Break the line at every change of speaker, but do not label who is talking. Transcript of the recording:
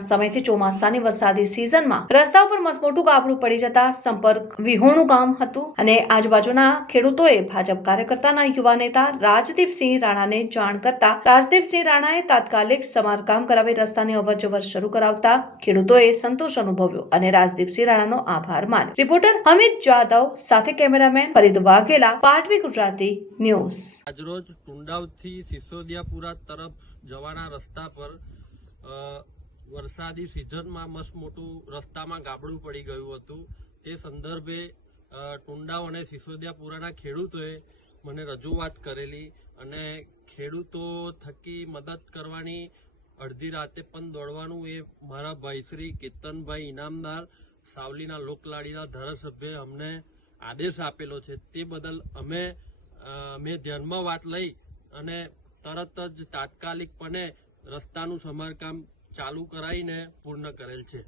સમયથી વરસાદી સિઝનમાં રસ્તા ઉપર મસમોટું ગાબડું પડી જતા સંપર્ક વિહોણું ગામ હતું અને આજુબાજુના ખેડૂતોએ ભાજપ કાર્યકર્તાના યુવા નેતા રાજદીપસિંહ રાણાને જાણ કરતા રાજદીપસિંહ રાણાએ તાત્કાલિક સમારકામ કરાવી રસ્તાની અવરજવર શરૂ કરાવતા ખેડૂતોએ સંતોષ અનુભવ્યો અને રાજદીપસિંહ રાણાનો આભાર માન્યો. રિપોર્ટર અમિત જાદવ સાથે કેમેરામેન ફરીદ વાઘેલા, પાટવી ગુજરાતી ન્યૂઝ.
આજરોજ ટુંડાવથી સિસોદિયાપુરા તરફ જવાના રસ્તા પર વરસાદી સિઝનમાં મસ્ત મોટું રસ્તામાં ગાબડું પડી ગયું હતું. તે સંદર્ભે ટુંડાવ અને સિસોદિયાપુરાના ખેડૂતોએ મને રજૂઆત કરેલી અને ખેડૂતો થકી મદદ કરવાની અડધી રાતે પણ દોડવાનું એ મારા ભાઈ શ્રી કેતનભાઈ ઇનામદાર સાવલીના લોકલાડીના ધારાસભ્ય અમને આદેશ આપેલો છે. તે બદલ અમે મેં ધ્યાનમાં વાત લઈ અને તરત જ તાત્કાલિકપણે રસ્તાનું સમારકામ ચાલુ કરાવીને પૂર્ણ કરેલ છે.